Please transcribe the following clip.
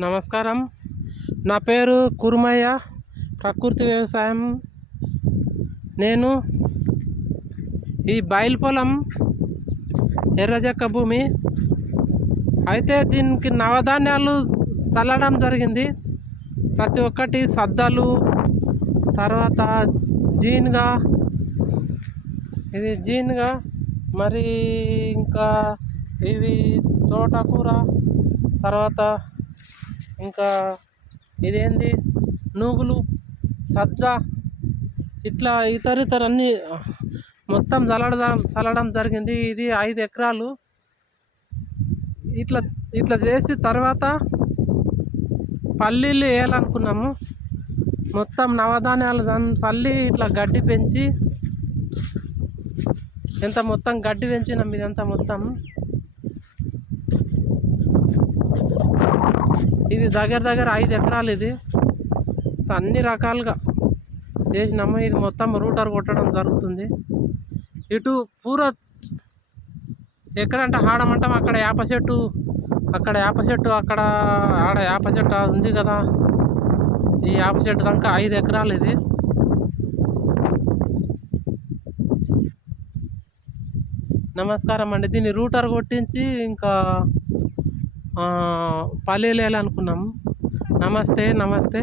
నమస్కారం. నా పేరు కురుమయ్య. ప్రకృతి వ్యవసాయం. నేను ఈ బయలు పొలం ఎర్రజక్క భూమి. అయితే దీనికి నవధాన్యాలు చల్లడం జరిగింది. ప్రతి ఒక్కటి సద్దలు తర్వాత జీన్గా ఇది జీన్గా మరి ఇంకా ఇవి తోటకూర తర్వాత ఇంకా ఇదేంది? నూగులు సజ్జ ఇట్లా ఇతర ఇతర మొత్తం చల్లడం చల్లడం జరిగింది. ఇది ఐదు ఎకరాలు. ఇట్లా ఇట్లా చేసి తర్వాత పల్లీలు వేయాలనుకున్నాము. మొత్తం నవధాన్యాలు చల్లి ఇట్లా గడ్డి పెంచి ఎంత మొత్తం గడ్డి పెంచినాం ఇదంతా మొత్తం. ఇది దగ్గర దగ్గర ఐదు ఎకరాలు ఇది. అన్ని రకాలుగా చేసినాము. ఇది మొత్తం రూటర్ కొట్టడం జరుగుతుంది. ఇటు పూర ఎక్కడంటే ఆడమంటాం అక్కడ వేప చెట్టు అక్కడ వేప చెట్టు అక్కడ ఆడ వేప చెట్టు ఉంది కదా. ఈ వేప చెట్టు దాకా ఐదు ఎకరాలు ఇది. నమస్కారం అండి. దీన్ని రూటర్ కొట్టించి ఇంకా పల్లీలు వేయాలనుకున్నాము నమస్తే నమస్తే.